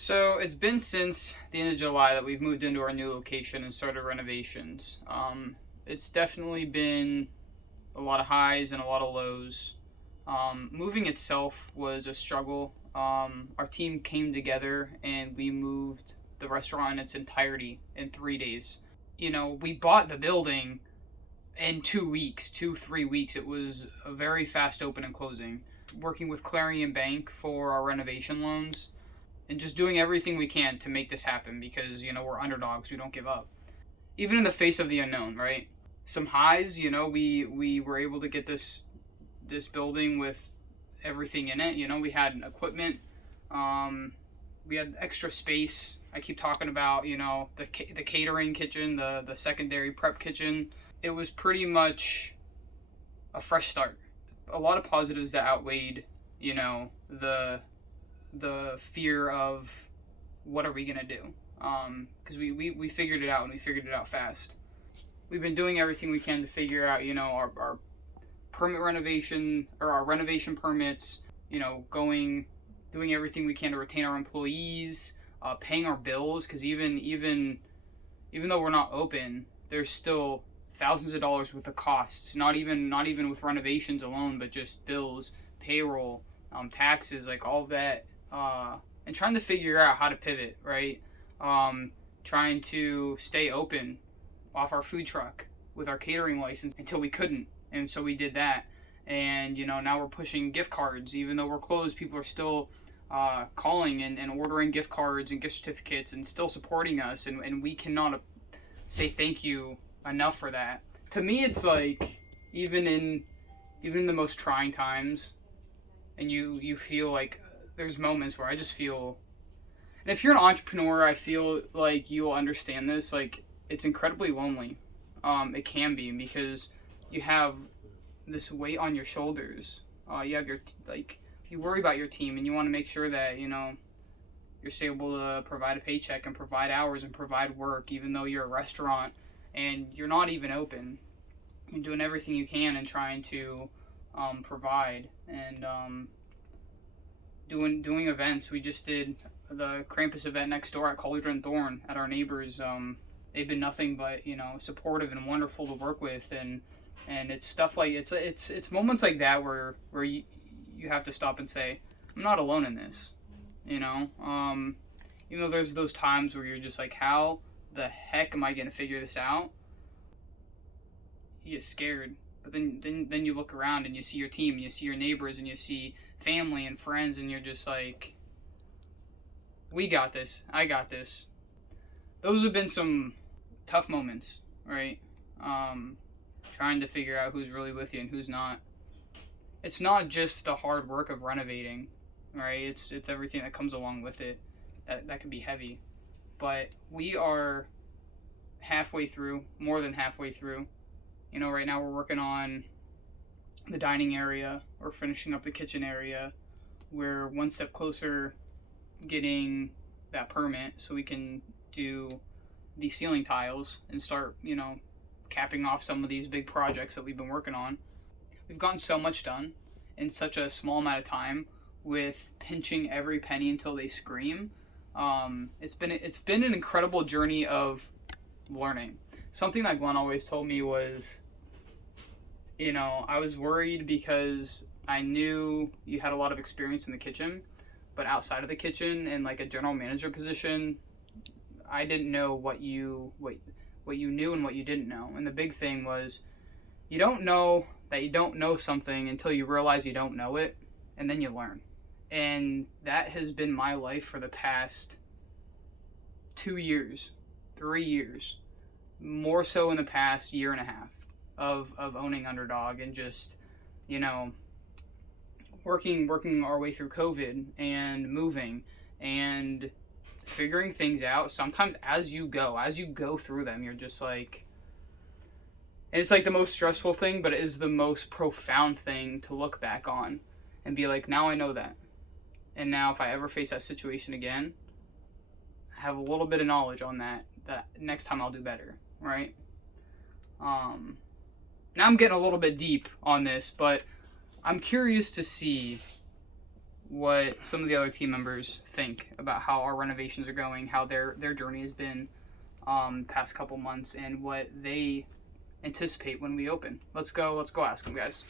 So it's been since the end of July that we've moved into our new location and started renovations. It's definitely been a lot of highs and a lot of lows. Moving itself was a struggle. Our team came together and we moved the restaurant in its entirety in 3 days. We bought the building in 2 weeks, 3 weeks. It was a very fast open and closing. Working with Clarion Bank for our renovation loans and just doing everything we can to make this happen because, we're underdogs. We don't give up. Even in the face of the unknown, right? Some highs, we were able to get this building with everything in it. We had equipment. We had extra space. I keep talking about, the catering kitchen, the secondary prep kitchen. It was pretty much a fresh start. A lot of positives that outweighed, the fear of what are we gonna do, because we figured it out, and we figured it out fast. We've been doing everything we can to figure out, our permit renovation, or our renovation permits, doing everything we can to retain our employees, paying our bills, because even though we're not open, there's still thousands of dollars worth of costs, not even with renovations alone, but just bills, payroll, taxes, like all of that, and trying to figure out how to pivot, right? Trying to stay open off our food truck with our catering license until we couldn't, and so we did that. And now we're pushing gift cards. Even though we're closed, people are still calling and ordering gift cards and gift certificates and still supporting us, and we cannot say thank you enough for that. To me, it's like even in the most trying times, and you feel like there's moments where I just feel, and if you're an entrepreneur, I feel like you'll understand this, like it's incredibly lonely. It can be, because you have this weight on your shoulders. You have you worry about your team, and you want to make sure that you're able to provide a paycheck and provide hours and provide work, even though you're a restaurant and you're not even open. You're doing everything you can and trying to provide, and doing events. We just did the Krampus event next door at Cauldron Thorn at our neighbors. They've been nothing but supportive and wonderful to work with, and it's stuff like it's moments like that where you have to stop and say, I'm not alone in this. Even though there's those times where you're just like, how the heck am I gonna figure this out? You get scared, but then you look around and you see your team and you see your neighbors and you see family and friends, and you're just like, we got this. I got this. Those have been some tough moments, right? Trying to figure out who's really with you and who's not. It's not just the hard work of renovating, right? It's everything that comes along with it that can be heavy. But we are halfway through, more than halfway through. Right now we're working on the dining area. We're finishing up the kitchen area. We're one step closer getting that permit so we can do the ceiling tiles and start, capping off some of these big projects that we've been working on. We've gotten so much done in such a small amount of time, with pinching every penny until they scream. It's been an incredible journey of learning. Something that Glenn always told me was, I was worried because I knew you had a lot of experience in the kitchen, but outside of the kitchen and like a general manager position, I didn't know what you knew and what you didn't know. And the big thing was, you don't know that you don't know something until you realize you don't know it, and then you learn. And that has been my life for the past 2 years, 3 years, more so in the past year and a half of owning Underdog, and just, working our way through COVID and moving and figuring things out. Sometimes as you go through them, you're just like, and it's like the most stressful thing, but it is the most profound thing to look back on and be like, now I know that. And now if I ever face that situation again, I have a little bit of knowledge on that next time I'll do better, right? Now I'm getting a little bit deep on this, but I'm curious to see what some of the other team members think about how our renovations are going, how their journey has been past couple months, and what they anticipate when we open. Let's go ask them, guys.